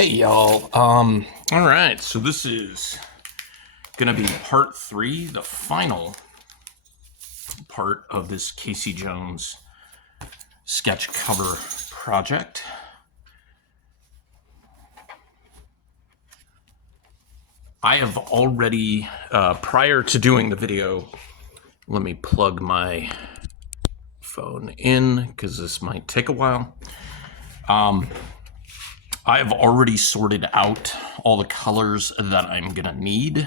Hey y'all. All right, so this is gonna be part 3, the final part of this Casey Jones sketch cover project. I have already, prior to doing the video, let me plug my phone in because this might take a while. I have already sorted out all the colors that I'm gonna need.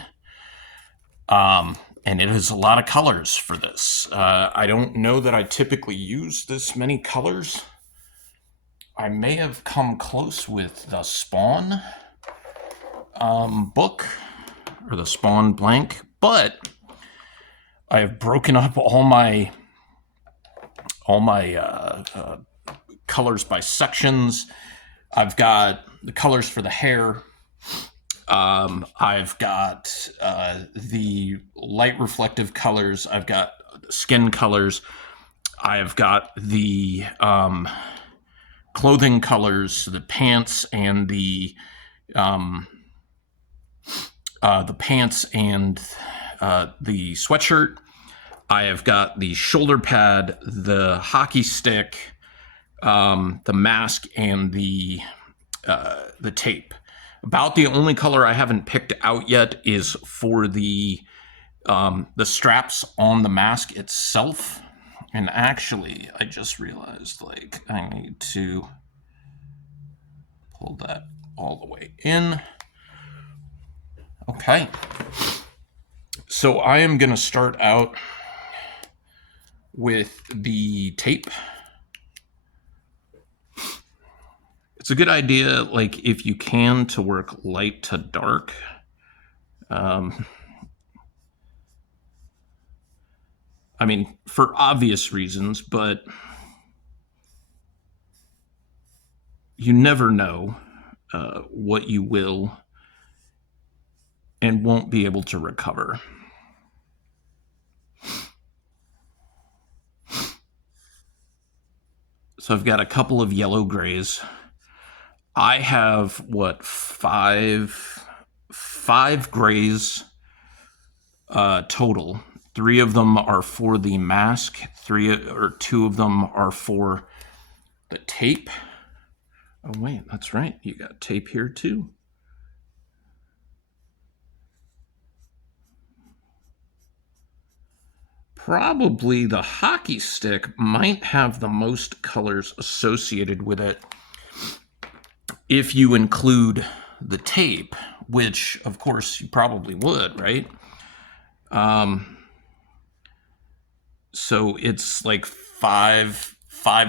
And it is a lot of colors for this. I don't know that I typically use this many colors. I may have come close with the Spawn book, or the Spawn blank, but I have broken up all my colors by sections. I've got the colors for the hair. I've got the light reflective colors. I've got skin colors. I've got the clothing colors, the pants and the sweatshirt. I have got the shoulder pad, the hockey stick, the mask, and the tape. About the only color I haven't picked out yet is for the straps on the mask itself. And actually, I just realized, like, I need to pull that all the way in. Okay. So I am going to start out with the tape. It's a good idea, like, if you can, to work light to dark. I mean, for obvious reasons, but you never know what you will and won't be able to recover. So I've got a couple of yellow grays. I have, five grays total. 3 of them are for the mask. 2 of them are for the tape. Oh wait, that's right. You got tape here too. Probably the hockey stick might have the most colors associated with it if you include the tape, which of course you probably would, right? So it's like five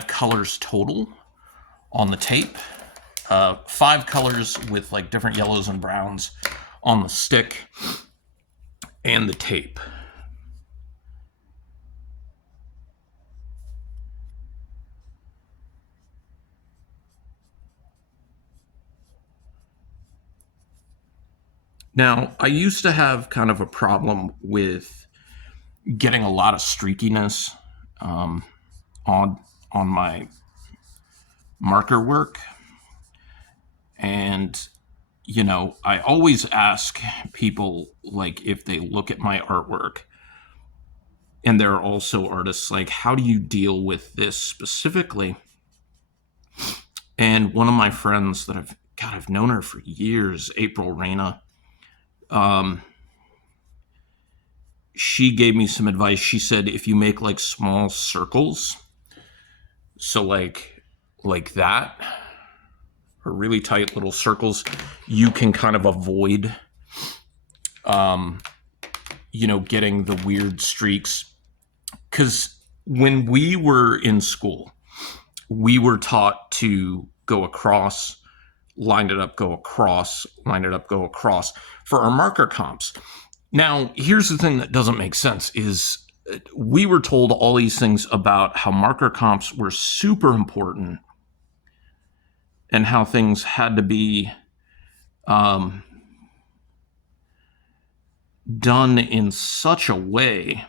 colors total on the tape. 5 colors with like different yellows and browns on the stick and the tape. Now, I used to have kind of a problem with getting a lot of streakiness on my marker work. And, you know, I always ask people, like, if they look at my artwork, and there are also artists, like, how do you deal with this specifically? And one of my friends that I've known her for years, April Reyna, she gave me some advice. She said, if you make like small circles, so like that, or really tight little circles, you can kind of avoid, getting the weird streaks. Because when we were in school, we were taught to go across, line it up, go across, line it up, go across for our marker comps. Now, here's the thing that doesn't make sense is we were told all these things about how marker comps were super important and how things had to be done in such a way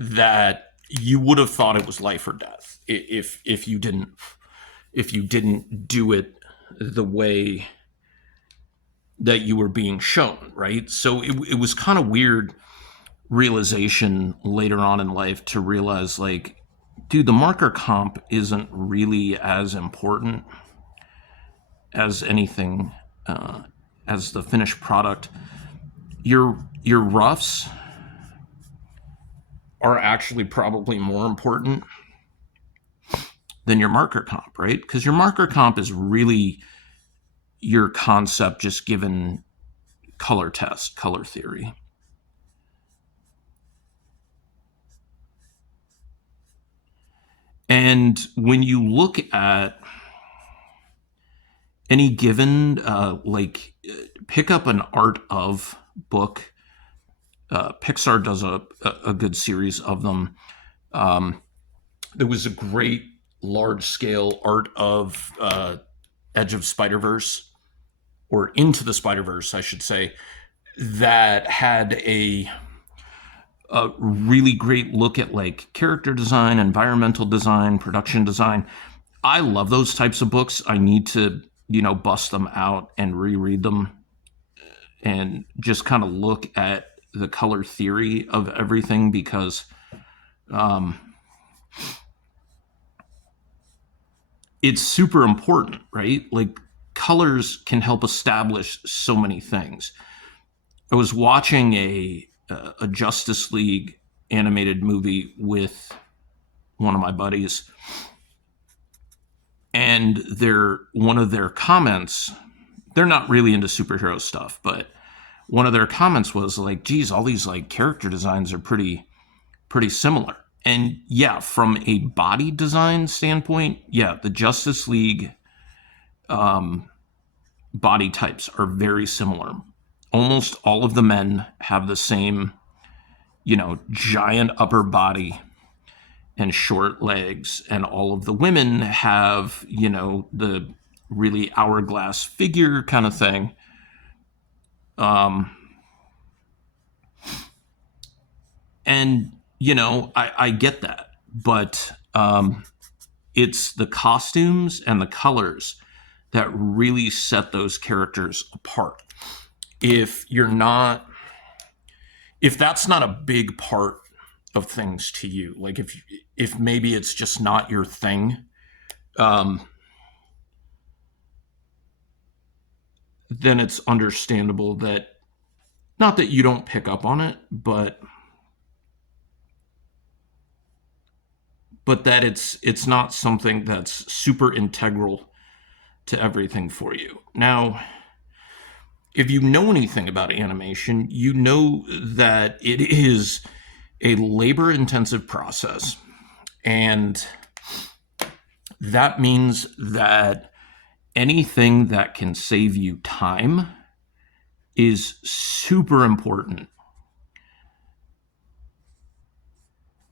that you would have thought it was life or death if you didn't if you didn't do it the way that you were being shown, right? So it was kind of weird realization later on in life to realize, like, dude, the marker comp isn't really as important as anything, as the finished product. Your roughs are actually probably more important than your marker comp, right? Because your marker comp is really your concept just given color test, color theory. And when you look at any given, pick up an art of book. Pixar does a good series of them. There was a great large scale art of Edge of Spider-Verse, or Into the Spider-Verse, I should say, that had a really great look at like character design, environmental design, production design. I love those types of books. I need to, bust them out and reread them and just kind of look at the color theory of everything, because it's super important, right? Like, colors can help establish so many things. I was watching a Justice League animated movie with one of my buddies, and one of their comments, they're not really into superhero stuff, but one of their comments was like, geez, all these like character designs are pretty similar. And yeah, from a body design standpoint, yeah, the Justice League body types are very similar. Almost all of the men have the same, giant upper body and short legs, and all of the women have, the really hourglass figure kind of thing. And I get that, but it's the costumes and the colors that really set those characters apart. If that's not a big part of things to you, like if maybe it's just not your thing, then it's understandable that, not that you don't pick up on it, but that it's not something that's super integral to everything for you. Now, if you know anything about animation, you know that it is a labor-intensive process. And that means that anything that can save you time is super important.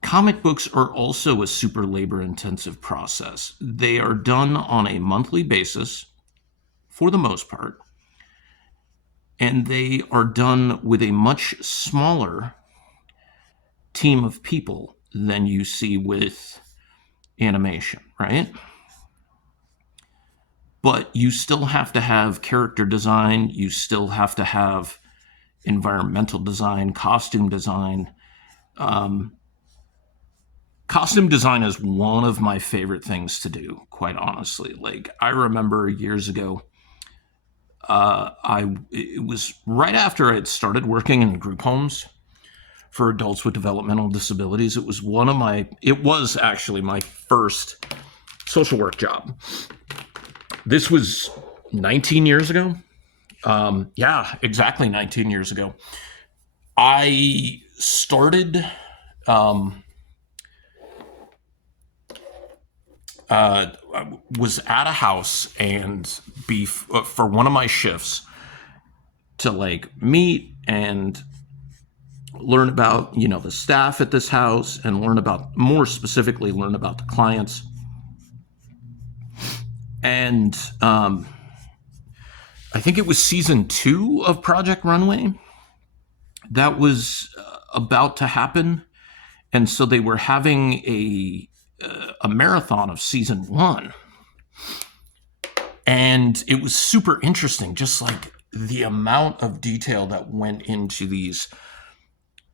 Comic books are also a super labor-intensive process. They are done on a monthly basis, for the most part, and they are done with a much smaller team of people than you see with animation, right? But you still have to have character design, you still have to have environmental design, costume design. Costume design is one of my favorite things to do, quite honestly. Like, I remember years ago, it was right after I had started working in group homes for adults with developmental disabilities. It was actually my first social work job. This was 19 years ago. Yeah, exactly 19 years ago. I started was at a house and for one of my shifts to like meet and learn about the staff at this house, and more specifically learn about the clients. And I think it was season 2 of Project Runway that was about to happen, and so they were having a marathon of season 1. And it was super interesting, just like the amount of detail that went into these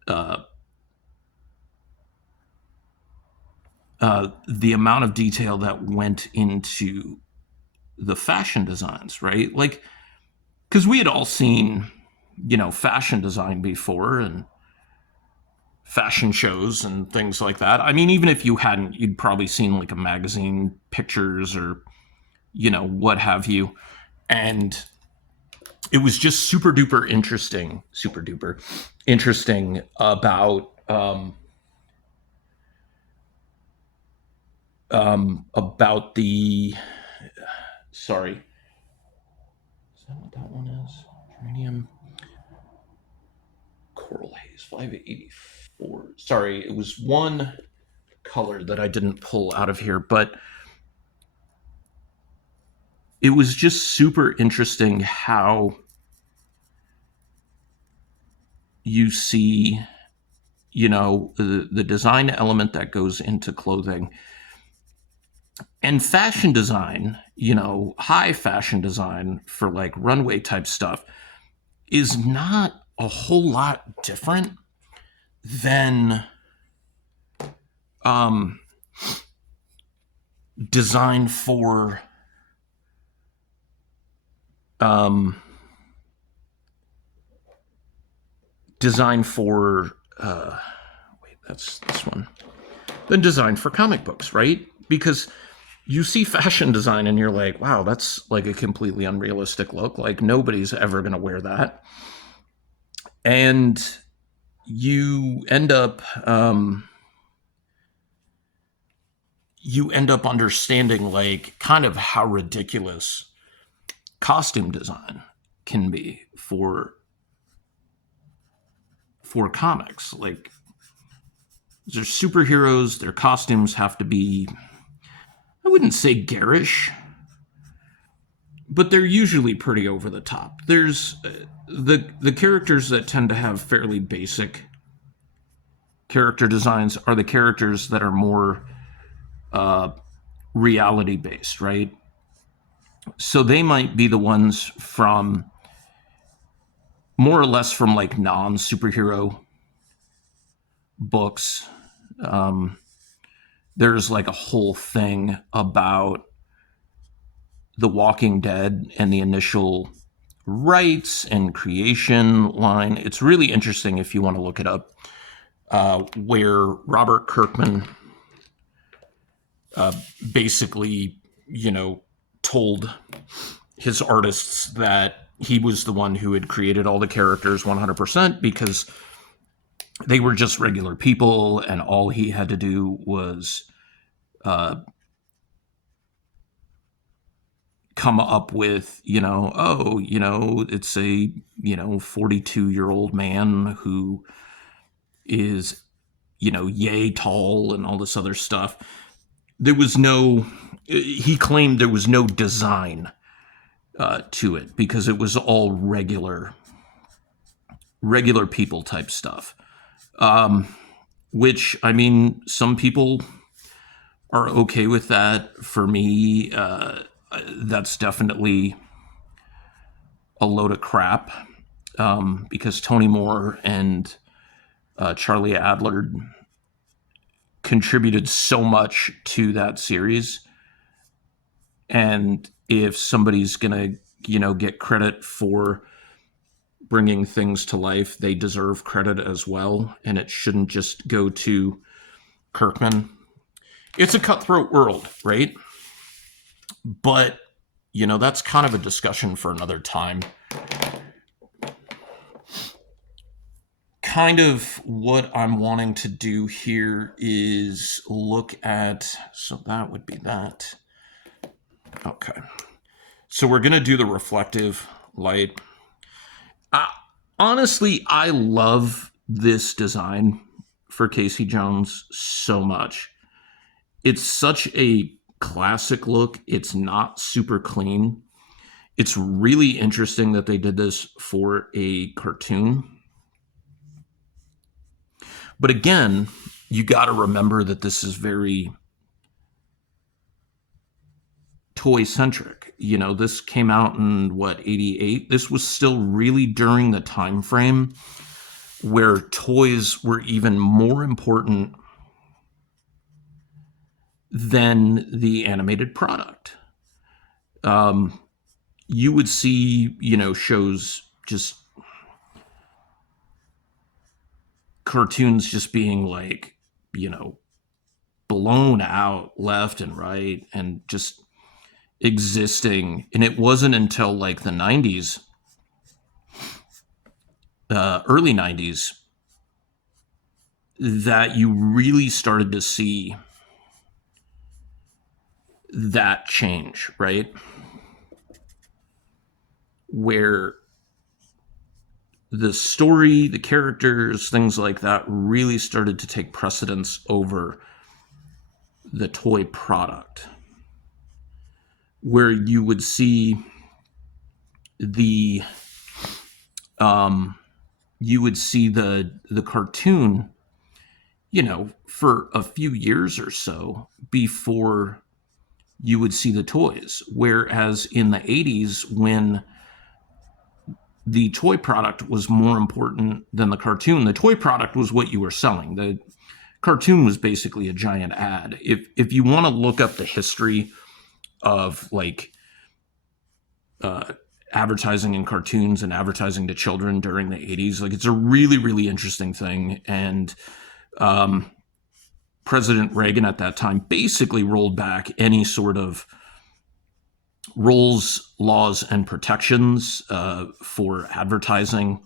the amount of detail that went into the fashion designs, right? Like, because we had all seen, fashion design before and fashion shows and things like that. I mean, even if you hadn't, you'd probably seen like a magazine pictures or, what have you. And it was just super duper interesting about the, sorry, is that what that one is? Uranium Coral Haze 584. Sorry, it was one color that I didn't pull out of here, but it was just super interesting how you see, the design element that goes into clothing and fashion design, high fashion design for like runway type stuff is not a whole lot different than um, design for um, design for wait, that's this one. Then design for comic books, right? Because you see fashion design and you're like, wow, that's like a completely unrealistic look. Like nobody's ever going to wear that. And you end up understanding like kind of how ridiculous costume design can be for comics. Like they're superheroes, their costumes have to be, I wouldn't say garish, but they're usually pretty over the top. There's the characters that tend to have fairly basic character designs are the characters that are more reality based, right? So they might be the ones from more or less from like non superhero books. There's like a whole thing about The Walking Dead and the initial rights and creation line. It's really interesting if you want to look it up, where Robert Kirkman basically, told his artists that he was the one who had created all the characters 100% because they were just regular people and all he had to do was come up with, it's a, 42-year-old man who is, yay tall and all this other stuff. There was no, he claimed there was no design to it because it was all regular people type stuff. Which, I mean, some people are okay with that. For me, that's definitely a load of crap, because Tony Moore and Charlie Adler contributed so much to that series. And if somebody's going to, get credit for bringing things to life, they deserve credit as well. And it shouldn't just go to Kirkman. It's a cutthroat world, right? But, that's kind of a discussion for another time. Kind of what I'm wanting to do here is look at, so that would be that. Okay. So we're going to do the reflective light. Honestly, I love this design for Casey Jones so much. It's such a classic look. It's not super clean. It's really interesting that they did this for a cartoon. But again, you got to remember that this is very toy centric. You know, this came out in what, 88? This was still really during the time frame where toys were even more important than the animated product. You would see, you know, shows just cartoons just being like, you know, blown out left and right and just existing. And it wasn't until like the 90s, early 90s, that you really started to see that change, right? Where the story, the characters, things like that really started to take precedence over the toy product. Where you would see the the cartoon, you know, for a few years or so before you would see the toys. Whereas in the 80s, when the toy product was more important than the cartoon, the toy product was what you were selling. The cartoon was basically a giant ad. If you want to look up the history of like advertising in cartoons and advertising to children during the 80s, like, it's a really, really interesting thing. And President Reagan at that time basically rolled back any sort of rules, laws, and protections for advertising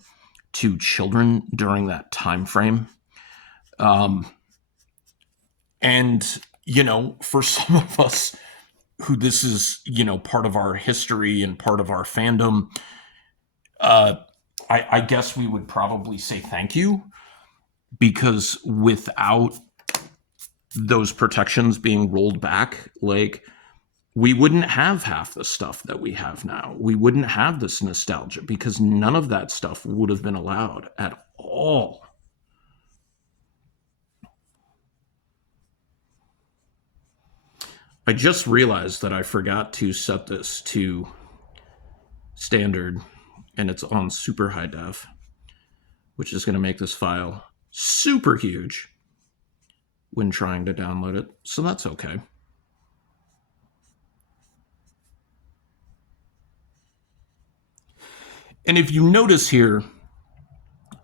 to children during that time frame. And, you know, for some of us who this is, you know, part of our history and part of our fandom, I guess we would probably say thank you, because without those protections being rolled back, like, we wouldn't have half the stuff that we have now. We wouldn't have this nostalgia, because none of that stuff would have been allowed at all. I just realized that I forgot to set this to standard, and it's on super high def, which is going to make this file super huge when trying to download it. So that's okay. And if you notice here,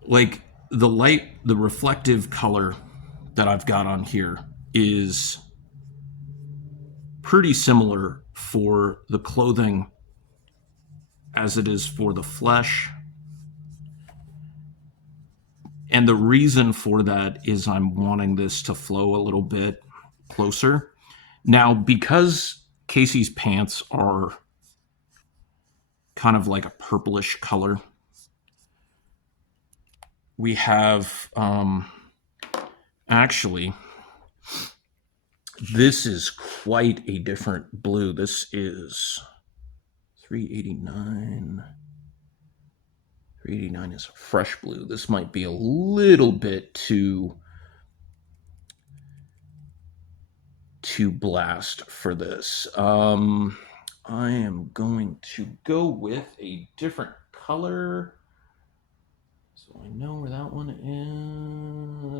like, the light, the reflective color that I've got on here is pretty similar for the clothing as it is for the flesh. And the reason for that is I'm wanting this to flow a little bit closer. Now, because Casey's pants are kind of like a purplish color, we have actually, this is quite a different blue. This is 389. 389 is a fresh blue. This might be a little bit too blast for this. I am going to go with a different color, so I know where that one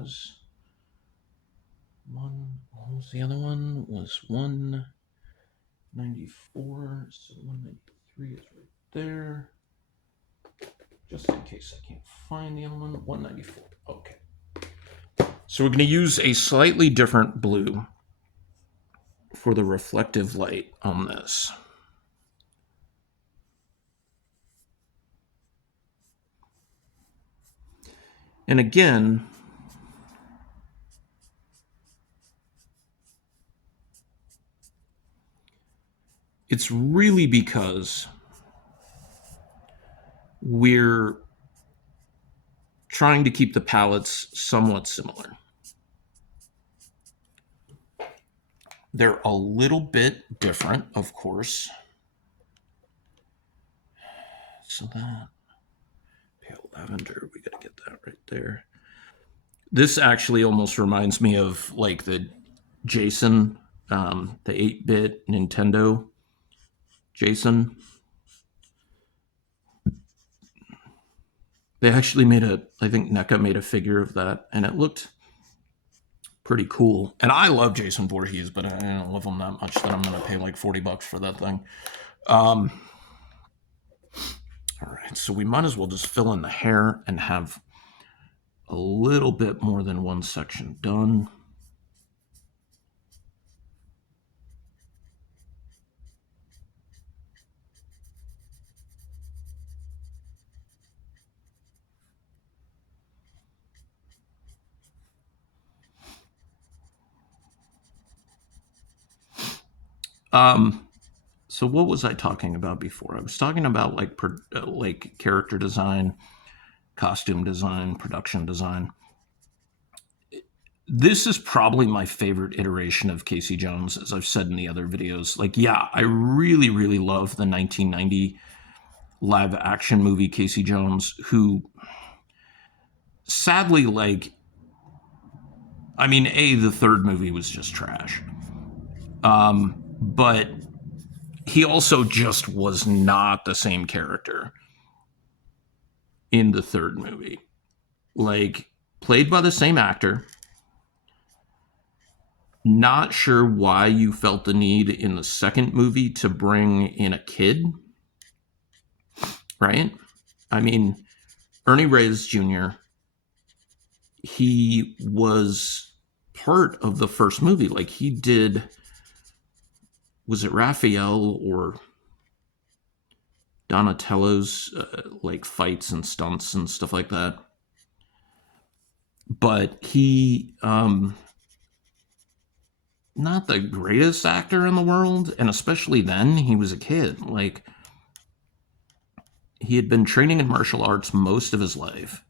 is. What was the other one? Was 194, so 193 is right there. Just in case I can't find the other one, 194. Okay. So we're going to use a slightly different blue for the reflective light on this. And again, it's really because we're trying to keep the palettes somewhat similar. They're a little bit different, of course. So that pale lavender, we got to get that right there. This actually almost reminds me of like the Jason, the 8-bit Nintendo Jason. They actually I think NECA made a figure of that, and it looked pretty cool. And I love Jason Voorhees, but I don't love him that much that I'm going to pay like $40 for that thing. All right, so we might as well just fill in the hair and have a little bit more than one section done. So what was I talking about before? I was talking about like character design, costume design, production design. This is probably my favorite iteration of Casey Jones, as I've said in the other videos. Like, yeah, I really, really love the 1990 live action movie Casey Jones, who sadly, like, I mean, the third movie was just trash. But he also just was not the same character in the third movie. Like, played by the same actor. Not sure why you felt the need in the second movie to bring in a kid, right? I mean, Ernie Reyes Jr., he was part of the first movie. Like, he did, was it Raphael or Donatello's like fights and stunts and stuff like that? But he, not the greatest actor in the world, and especially then, he was a kid. Like, he had been training in martial arts most of his life,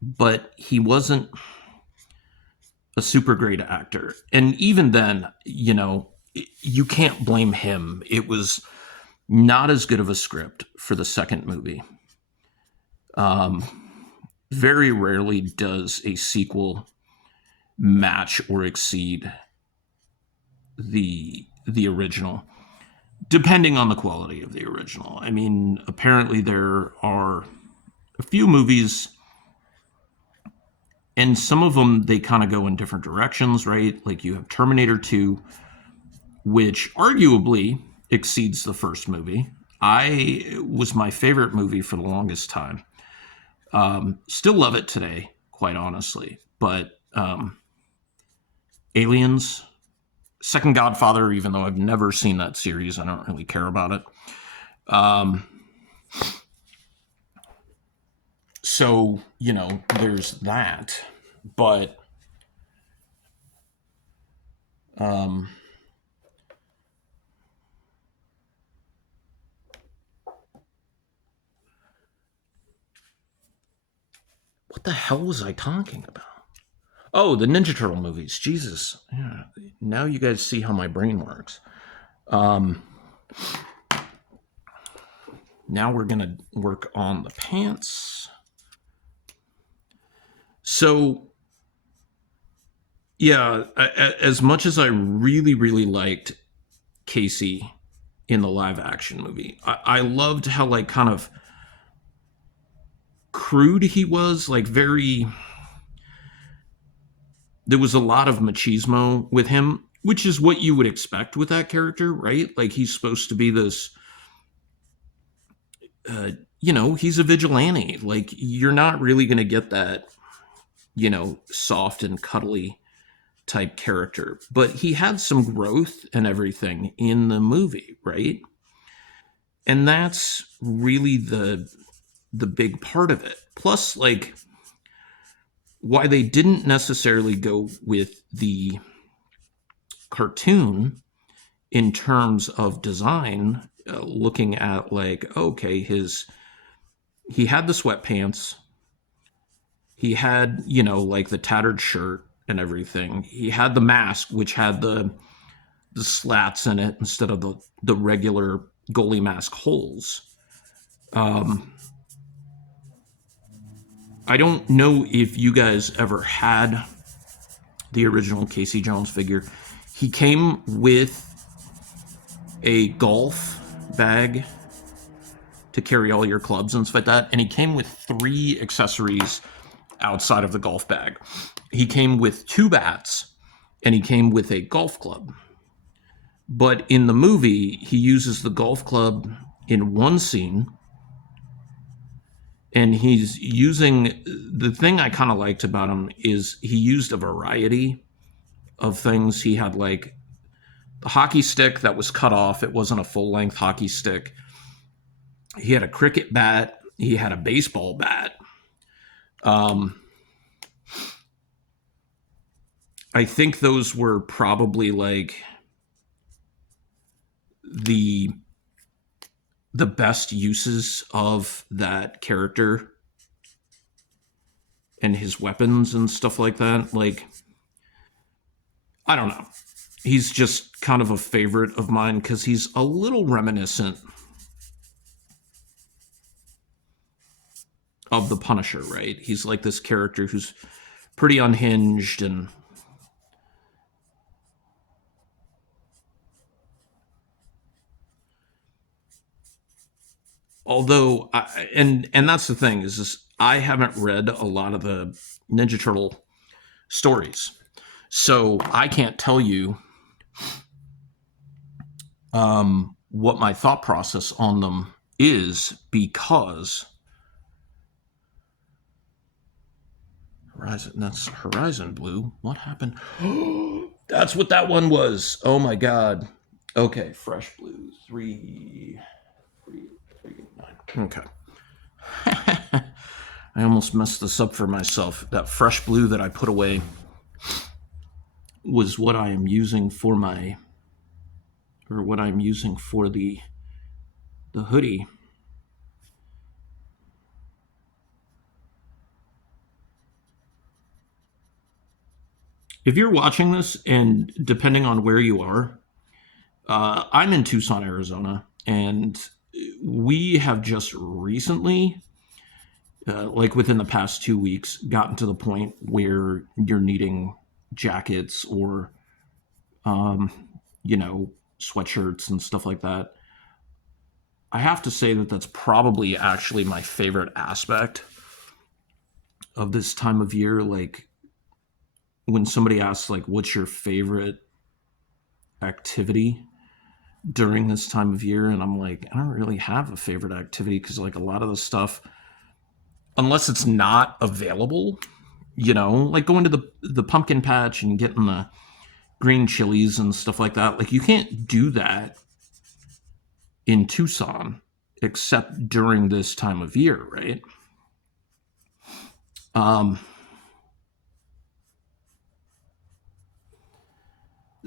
but he wasn't a super great actor. And even then, you know, you can't blame him. It was not as good of a script for the second movie. Very rarely does a sequel match or exceed the original, depending on the quality of the original. I mean, apparently there are a few movies, and some of them, they kind of go in different directions, right? Like, you have Terminator 2, which arguably exceeds the first movie. It was my favorite movie for the longest time. Still love it today, quite honestly. But Aliens, Second Godfather, even though I've never seen that series, I don't really care about it. So, you know, there's that. But what the hell was I talking about? Oh, the Ninja Turtle movies. Jesus. Yeah. Now you guys see how my brain works. Now we're going to work on the pants. So, yeah, as much as I really, really liked Casey in the live action movie, I loved how, like, kind of crude he was, like, very, there was a lot of machismo with him, which is what you would expect with that character, right? Like, he's supposed to be this, you know, he's a vigilante. Like, you're not really going to get that, you know, soft and cuddly type character, but he had some growth and everything in the movie, right? And that's really the big part of it. Plus, like, why they didn't necessarily go with the cartoon in terms of design, looking at, like, okay, he had the sweatpants, he had, you know, like, the tattered shirt and everything, he had the mask, which had the slats in it instead of the regular goalie mask holes. I don't know if you guys ever had the original Casey Jones figure. He came with a golf bag to carry all your clubs and stuff like that. And he came with 3 accessories outside of the golf bag. He came with 2 bats and he came with a golf club. But in the movie, he uses the golf club in one scene, and he's using the thing I kind of liked about him is he used a variety of things. He had like the hockey stick that was cut off, it wasn't a full length hockey stick. He had a cricket bat, he had a baseball bat. I think those were probably like the best uses of that character and his weapons and stuff like that. Like, I don't know. He's just kind of a favorite of mine because he's a little reminiscent of the Punisher, right? He's like this character who's pretty unhinged, and although and that's the thing is I haven't read a lot of the Ninja Turtle stories, so I can't tell you what my thought process on them is, because that's Horizon Blue. What happened? That's what that one was. Oh my god. Okay, Fresh Blue 339. Okay. I almost messed this up for myself. That Fresh Blue that I put away was what I am using for my, or what I'm using for the hoodie. If you're watching this, and depending on where you are, I'm in Tucson, Arizona, and we have just recently, like within the past 2 weeks, gotten to the point where you're needing jackets or, you know, sweatshirts and stuff like that. I have to say that that's probably actually my favorite aspect of this time of year. Like, when somebody asks, like, what's your favorite activity during this time of year? And I'm like, I don't really have a favorite activity, because like a lot of the stuff, unless it's not available, you know, like going to the pumpkin patch and getting the green chilies and stuff like that, like you can't do that in Tucson except during this time of year, right?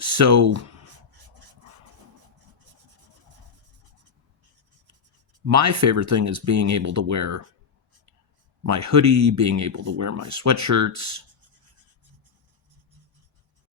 So my favorite thing is being able to wear my hoodie, being able to wear my sweatshirts,